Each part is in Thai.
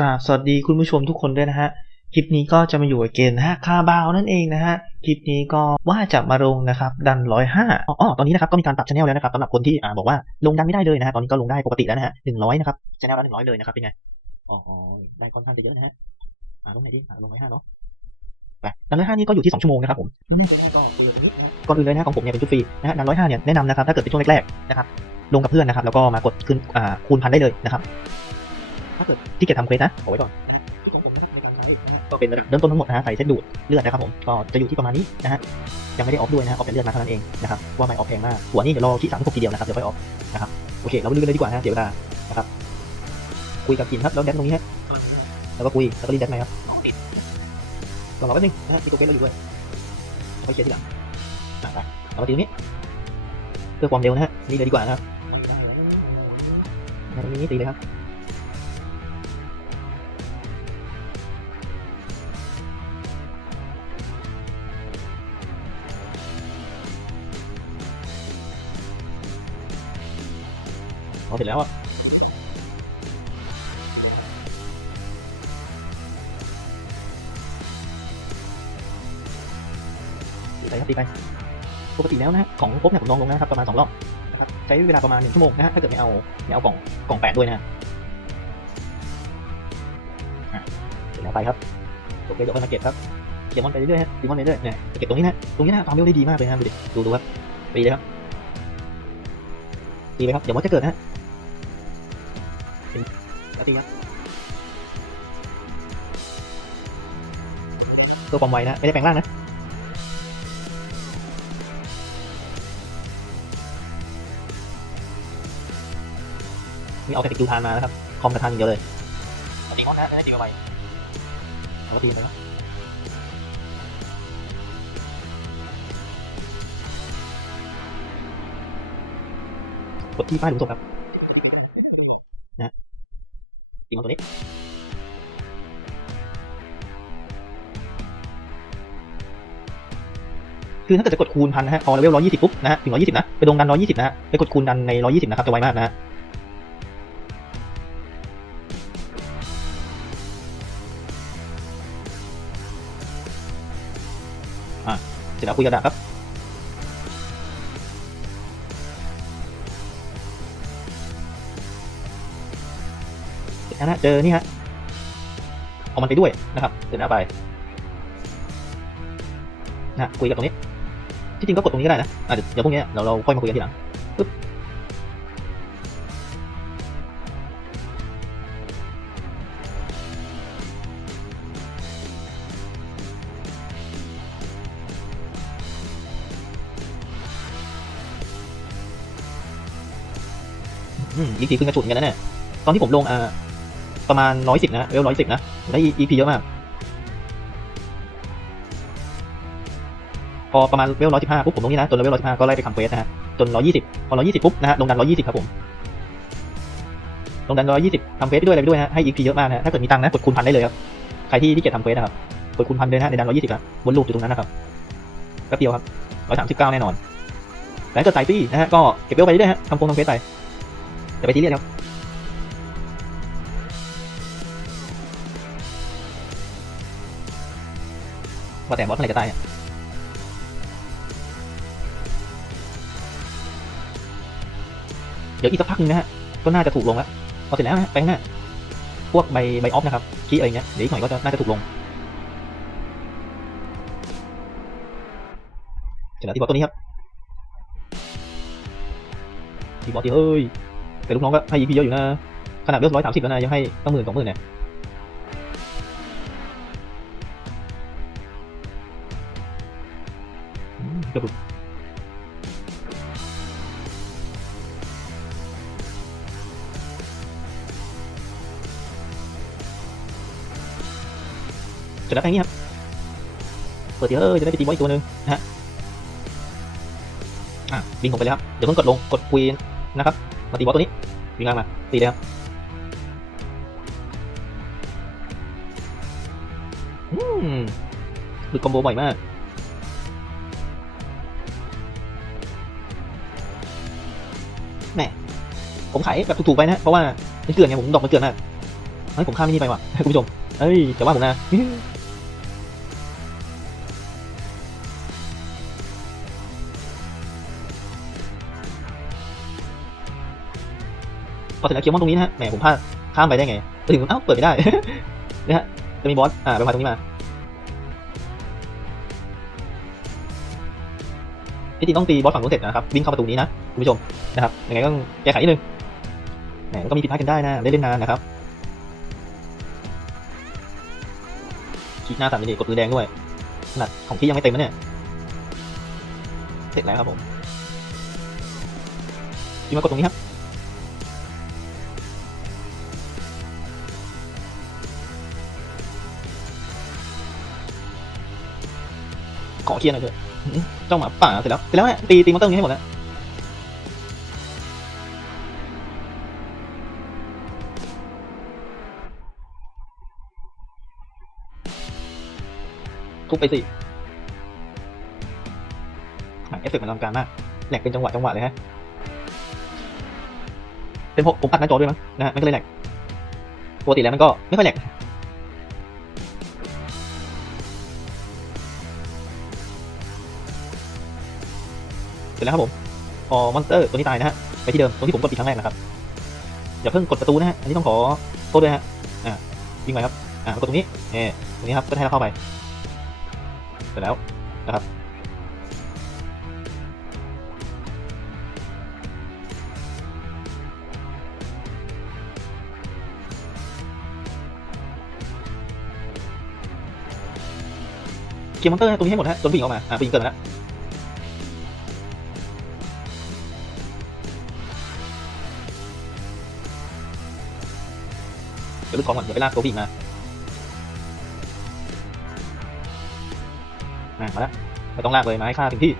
ราบสวัสดีคุณผู้ชมทุกคนด้วยนะฮะ คลิปนี้ก็จะมาอยู่กับเกมนะฮะคาบาวนั่นเองนะฮะ คลิปนี้ก็ว่าจะมาลงนะครับ ดันร้อยห้าอ๋อตอนนี้นะครับก็มีการปรับชแนลแล้วนะครับสำหรับคนที่อ่าบอกว่าลงดันไม่ได้เลยนะฮะ ตอนนี้ก็ลงได้ปกติแล้วนะฮะหนึ่งร้อยนะครับชแนลละหนึ่งร้อยเลยนะครับเป็นไง อ๋ออ๋อได้ค่อนข้างจะเยอะนะฮะอ่าลงไหนดีอ่าลงร้อยห้าเนาะไปดันร้อยห้านี่ก็อยู่ที่สองชั่วโมงนะครับผมแน่ๆเลยนะก็คุยกันนิดนะครับก่อนอื่นเลยนะของผมเนี่ยเป็นชุดฟรีนะฮะดันร้อยห้าเนี่ยแนะนำนะครับถ้าเกิดเป็นช่วงแรกๆนะครับลงกับเพื่อนนะครับแล้วก็มากดขึ้นอ่าคูณพันได้เลยนะครับ ถ้าเกิดที่เกียจทำเควสนะเอาไว้ก่อนที่ของผมนะครับในการใช้นะฮะก็เป็นระดับเริ่มต้นทั้งหมดนะฮะใส่เส้นดูดเลือดนะครับผมก็จะอยู่ที่ประมาณนี้นะฮะยังไม่ได้ออฟด้วยนะฮะออฟเป็นเลือดมาเท่านั้นเองนะครับว่าไม่ออฟแพงมากหัวนี่เดี๋ยวรอที่สามสิบหกทีเดียวนะครับเดี๋ยวค่อยออฟนะครับโอเคเราไปลุยกันเลยดีกว่านะฮะเสียเวลานะครับคุยกับกินครับแล้วแดนตรงนี้ฮะแล้วก็คุยแล้วก็รีบแดนไหมครับลองรอแป๊บนึงนะฮะมีตัวเกสเราอยู่ด้วยเอาไปเคลียร์ทีหลังอะไปเรามาตีตรงนี้เพื่อความเร็วนะฮะนี่เลยดีกว่านะครับเอาอยู่ได้เลยนี่ตีเลยครับ เอาเสร็จแล้วอะตีไปครับตีไป ปกติแล้วนะฮะของพบเนี่ยผมลองลงนะครับประมาณสองรอบนะครับใช้เวลาประมาณหนึ่งชั่วโมงนะฮะถ้าเกิดไม่เอาไม่เอากล่องกล่องแปดด้วยนะฮะอะเสร็จแล้วไปครับโอเคเดี๋ยวค่อยมาเก็บครับเก็บมันไปเรื่อยๆฮะเก็บมันไปเรื่อยๆเนี่ยเก็บตรงนี้นะตรงนี้นะฟาร์มเวได้ดีมากเลยนะดูดิดูดูครับตีเลยครับตีไปครับเดี๋ยวมันจะเกิดนะฮะ ตีครับตัวความไวนะ ไม่ได้แปลงร่างนะมีเอาแต่ติดดูทานมานะครับ คอมกระทานอย่างเดียวเลยปกติมอนนะได้ตีไวเอาก็ตีไปแล้วกดที่ป้ายหลุมศพครับ ตีมันตัวนี้คือถ้าเกิดจะกดคูณพันนะฮะพอเลเวลร้อยยี่สิบปุ๊บนะฮะถึงร้อยยี่สิบนะไปลงดันร้อยยี่สิบนะฮะไปกดคูณดันในร้อยยี่สิบนะครับจะไวมากนะฮะอะเสร็จแล้วคุยกระดาษครับ นะ เจอนี่ฮะ เอามันไปด้วยนะครับเสร็จแล้วไปนะคุยกับตรงนี้ ที่จริงก็กดตรงนี้ก็ได้นะอะเดี๋ยวเดี๋ยวพวกนี้เราเราค่อยมาคุยกันทีหลังปึ๊บอืมอีกทีขึ้นกระจุดเหมือนกันนะเนี่ยตอนที่ผมลงอ่า ประมาณร้อยสิบนะเวลร้อยสิบนะ ได้ EP เยอะมาก พอประมาณเวลร้อยสิบห้าปุ๊บผมลงนี่นะ จนเลเวลร้อยสิบห้าก็ไล่ไปทำเควสนะฮะ จนร้อยยี่สิบพอร้อยยี่สิบปุ๊บนะฮะลงดันร้อยยี่สิบครับผมลงดันร้อยยี่สิบทำเควสไปด้วยอะไรไปด้วยฮะ ให้ EP เยอะมากนะฮะถ้าเกิดมีตังค์นะกดคูณพันได้เลยครับ ใครที่ที่เกียจทำเควสนะครับ กดคูณพันเลยนะฮะในดันร้อยยี่สิบอะบนลูปอยู่ตรงนั้นนะครับแป๊บเดียวครับร้อยสามสิบเก้าแน่นอนแล้วก็สายฟรีนะฮะก็เก็บเวลไปเรื่อยฮะทำโครงทำเควสไปอย่าไปซีเรียสครับ ว่าแต่บอสเมื่อไหร่จะตายอะเดี๋ยวอีกสักพักนึงนะฮะ ก็น่าจะถูกลงแล้วพอเสร็จแล้วนะไปข้างหน้า พวกใบใบออฟนะครับคีอะไรเงี้ย เดี๋ยวอีกหน่อยก็จะน่าจะถูกลงเสร็จแล้วที่บอสตัวนี้ครับที่บอสที่เอ้ย แต่ลูกน้องก็ให้ EP เยอะอยู่นะ ขนาดเลือกร้อยสามสิบแล้วนะยังให้ตั้งหมื่นสองหมื่นเนี่ย สร็จแล้แค่นี้ครับ เปิดเดี๋ยวเออจะได้ไปตีบอสอีกตัวหนึ่งนะฮะ อะบินผมไปเลยครับ เดี๋ยวเพิ่งกดลง กดคุยนะครับ มาตีบอสตัวนี้ วิ่งงานมา ตีเลยครับอืมหลุดคอมโบบ่อยมาก แม่ผมขายแบบถูกๆไปนะ เพราะว่ามันเกลือนไงผมดอกมันเกลือนมากเฮ้ยผมข้ามไม่นี่ไปว่ะคุณผู้ชมเอ้ยแต่ว่าผมนะพอเสร็จแล้วเคียวมอนตรงนี้นะฮะแหมผมพลาดข้ามไปได้ไงไปถึงเอ้าเปิดไม่ได้นี่ฮะจะมีบอสอ่าไปมาตรงนี้มา ที่จริงต้องตีบอสฝั่งนู้นเสร็จนะครับวิ่งเข้าประตูนี้นะคุณผู้ชมนะครับยังไงก็ต้องแก้ไขนิดนึงแหมก็มีผิดพลาดกันได้นะได้เล่นนานนะครับคลิกหน้าสั่นไปดิกดมือแดงด้วยขนาดของที่ยังไม่เต็มนะเนี่ยเสร็จแล้วครับผมพี่มากดตรงนี้ครับขอเคลียร์หน่อยเถอะ อื้อหือเจ้าหมาป่าเสร็จแล้วเสร็จแล้วเนี่ยตีตีมอนเตอร์นี้ให้หมดแล้วทุบไปสิหนังเอฟเฟกต์มันอลังการมากแหลกเป็นจังหวะจังหวะเลยฮะ เป็นเพราะผมอัดหน้าจอด้วยมั้งนะฮะมันก็เลยแหลกปกติแล้วมันก็ไม่ค่อยแหลก แล้วครับผมพอมอนสเตอร์ตัวนี้ตายนะฮะไปที่เดิมตรงที่ผมกดปิดครั้งแรกนะครับอย่าเพิ่งกดประตูนะฮะอันนี้ต้องขอโทษด้วยฮะอ่าวิ่งไปครับอ่ากดตรงนี้เอ่ตรงนี้ครับก็ให้เราเข้าไปเสร็จแล้วนะครับเคลียร์มอนเตอร์ตรงนี้ให้หมดฮะจนผู้หญิงออกมาอ่าผู้หญิงเกิดมาแล้ว เดี๋ยวลึกของก่อนเดี๋ยวไปลากตัวผู้หญิงมาอะมาแล้วไม่ต้องลากเลยมาให้ฆ่าถึงที่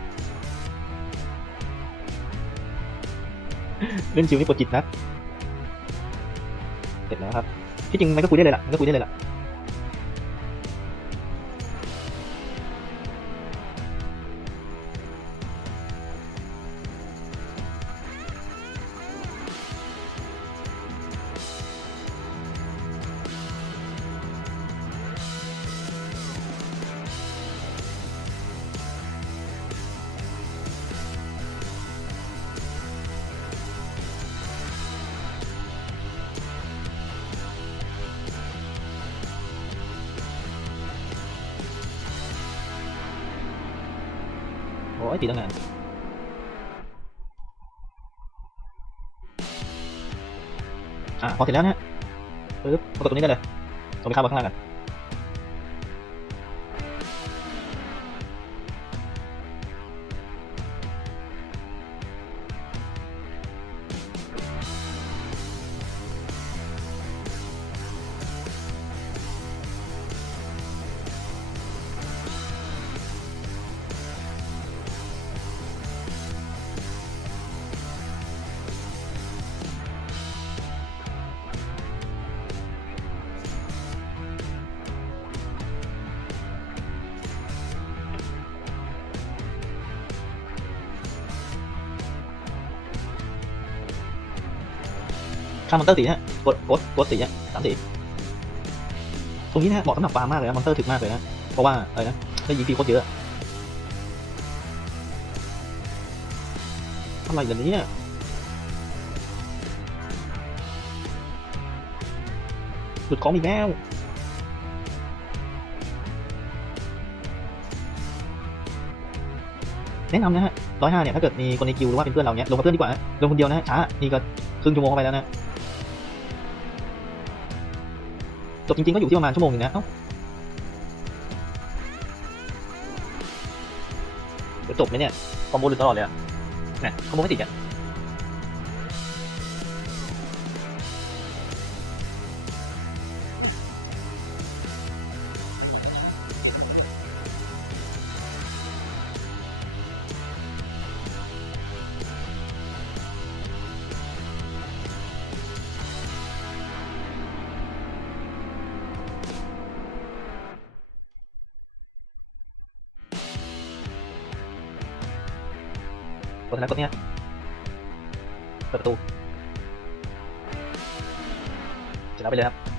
เล่นชิวนี่ปวดจิตนะเสร็จแล้วครับ ที่จริงมันก็คุยได้เลยล่ะมันก็คุยได้เลยล่ะ อ้ยตีตั้งนานอะพอเสร็จแล้วนะปึ๊บมากดตรงนี้ได้เลยตรงไปข้ามมาข้างล่างกัน ข้ามมอนเตอร์สีนะกดกดกดสีอะสามสีตรงนี้นะเหมาะสำหรับฟาร์มมากเลยนะมอนเตอร์ถึกมากเลยนะ เพราะว่าอะไรนะได้ยิงฟรีโคตรเยอะอะไรแบบนี้เนี่ยหลุดของอีกแล้วแนะนำนะฮะร้อยห้าเนี่ยถ้าเกิดมีคนในกิวหรือว่าเป็นเพื่อนเราเนี่ยลงกับเพื่อนดีกว่านะลงคนเดียวนะฮะช้านี่ก็ครึ่งชั่วโมงเข้าไปแล้วนะ จบจริงๆก็อยู่ที่ประมาณชั่วโมงนึงนะ เอ้าเดี๋ยวจบไหมเนี่ยคอมโบหลุดตลอดเลยอะเนี่ยคอมโบไม่ติดอะ กดนะกดเนี่ยเปิดประตูเสร็จแล้วไปเลยครับ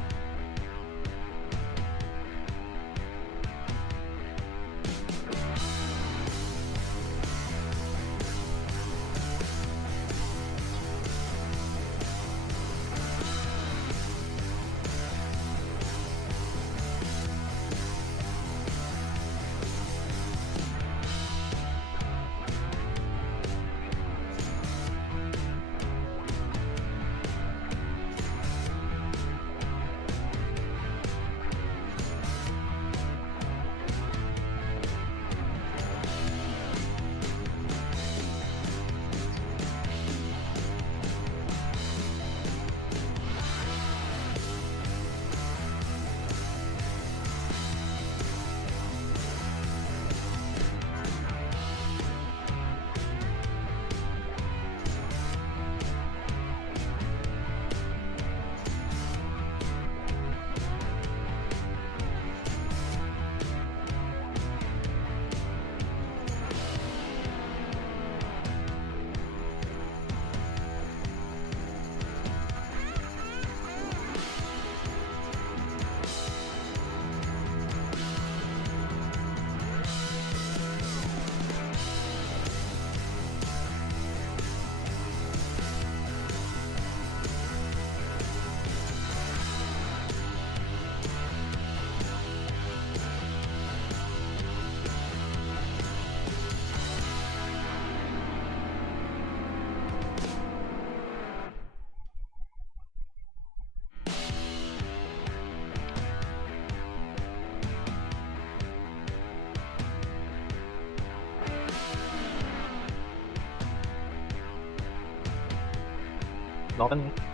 รอกันง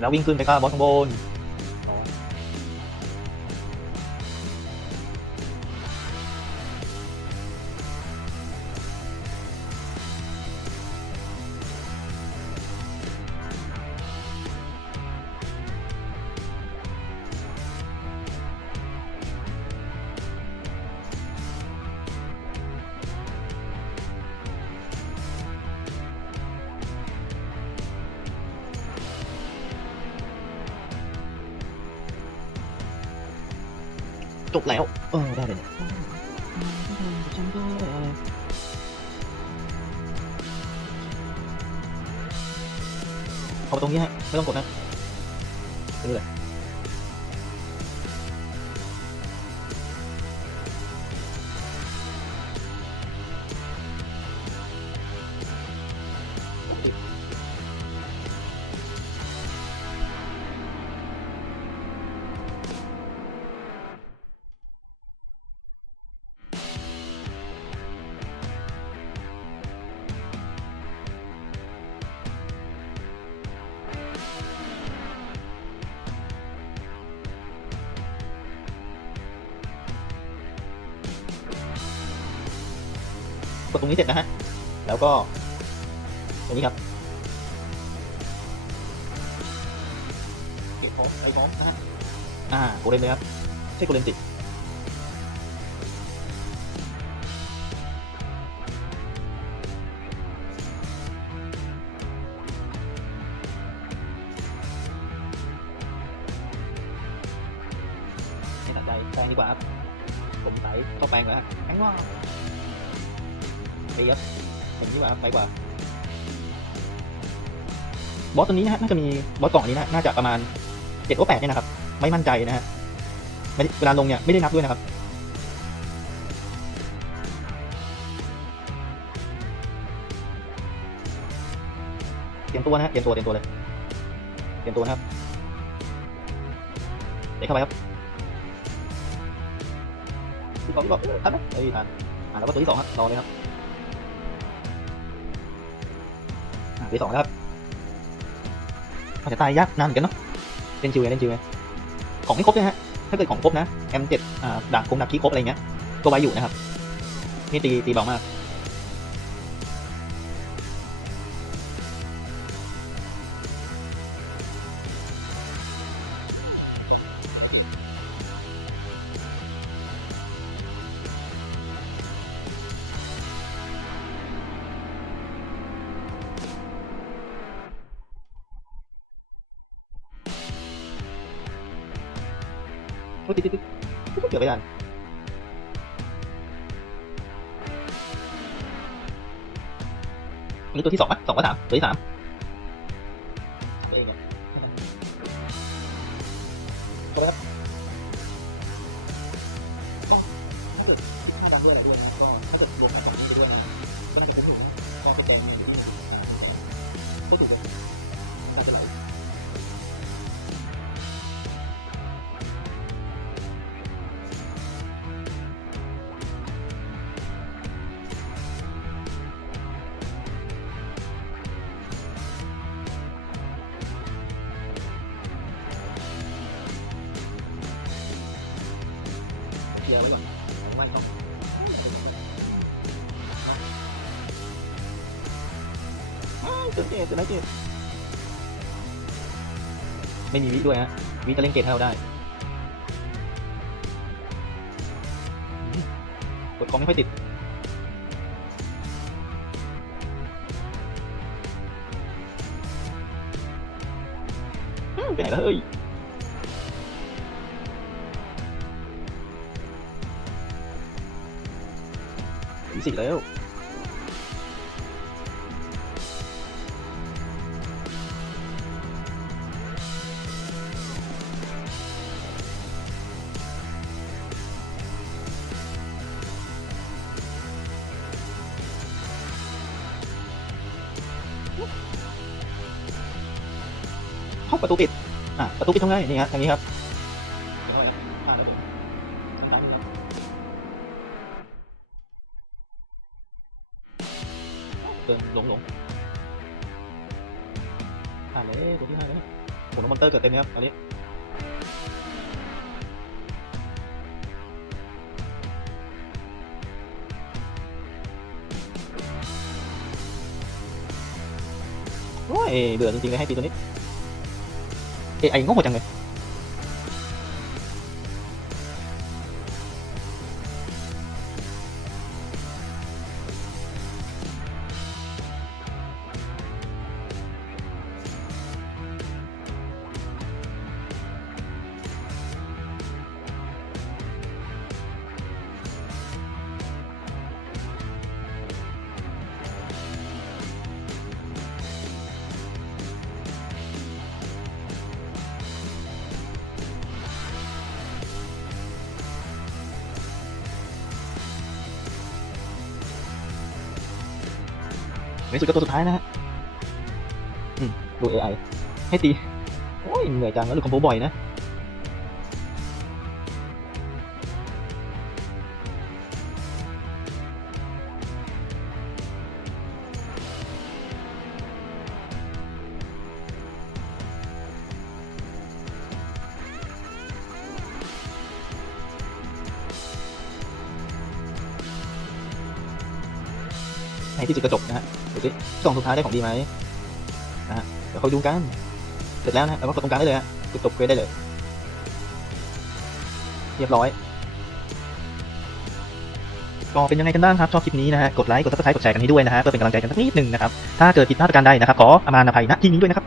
แล้ววิ่งขึ้นไปฆ่าบอสข้างบน จบแล้ว เออ ได้เลยเนี่ยเอาตรงนี้ฮะไม่ต้องกดนะ ดตรงนี้เสร็จนะฮะ แล้วก็ตรงนี้ครับเก็บพร้อมไอพร้อมนะฮะ อ่าโกเลมเลยครับ ใช่โกเลมติด อสตัวนี้นะฮะน่าจะมีบอสกล่องอันนี้นะน่าจะประมาณเจ็ดโอแปดเนี่ยนะครับ ไม่มั่นใจนะฮะเวลาลงเนี่ยไม่ได้นับด้วยนะครับเตรียมตัวนะฮะเตรียมตัวเตรียมตัวเลยเตรียมตัวนะครับเดี๋ยวเข้าไปครับพี่บอกพี่บอกทันไหมเอ้ยทันอ่าแล้วก็ตัวที่สองครับรอเลยครับตัวที่สองครับ อาจจะตายยากนานเหมือนกันเนาะเล่นจิวไงเล่นจิวไงของไม่ครบนะฮะถ้าเกิดของครบนะ M7 อ่าดาบคงดาบคีครบอะไรเงี้ยก็ไว้อยู่นะครับนี่ตีตีเบามาก อ้ยติดติดติดเกือบไปทันอันนี้ตัวที่สองปะสองปะสามตัวที่สามตัวเองเข้าไปครับถ้าเกิดคิดค่ากันด้วยอะไรด้วยก็ถ้าเกิดรวมกันสองนี้ เจ็บเจ็บเจ็บไหมเจ็บไม่มีวิด้วยฮะวิจะเล่นเกมให้เราได้อืมกดคอมไม่ค่อยติดอืมไปไหนแล้วเฮ้ยถึงสี่แล้ว ประตูปิด อะ ประตูปิดทำไง นี่ฮะอย่างนี้ครับเดินหลงหลงผ่านเลยตัวที่ห้าแล้วนี่ผมน้ำมอนเตอร์เกิดเต็มครับตอนนี้โอ้ยเบื่อจริงๆเลยให้ตีตัวนี้ เอไอโง่จัง ในสุดก็ตัวสุดท้ายนะฮะอืมดู AI ให้ตี โอ้ยเหนื่อยจังแล้วหลุดคอมโบบ่อยนะ ในที่สุดก็จกนะฮะดูสิกล่องสุดท้ายได้ของดีไหมนะฮะเดี๋ยวคอยดูกันเสร็จแล้วนะแล้วก็กดตรงกลางได้เลยฮะกดจบเควสได้เลย เรียบร้อยก็เป็นยังไงกันบ้างครับชอบคลิปนี้นะฮะกดไลค์กดซับสไครต์กดแชร์กันให้ด้วยนะฮะเพื่อเป็นกำลังใจกันสักนิดหนึ่งนะครับถ้าเกิดผิดพลาดประการใดนะครับขออมาณอภัยณที่นี้ด้วยนะครับ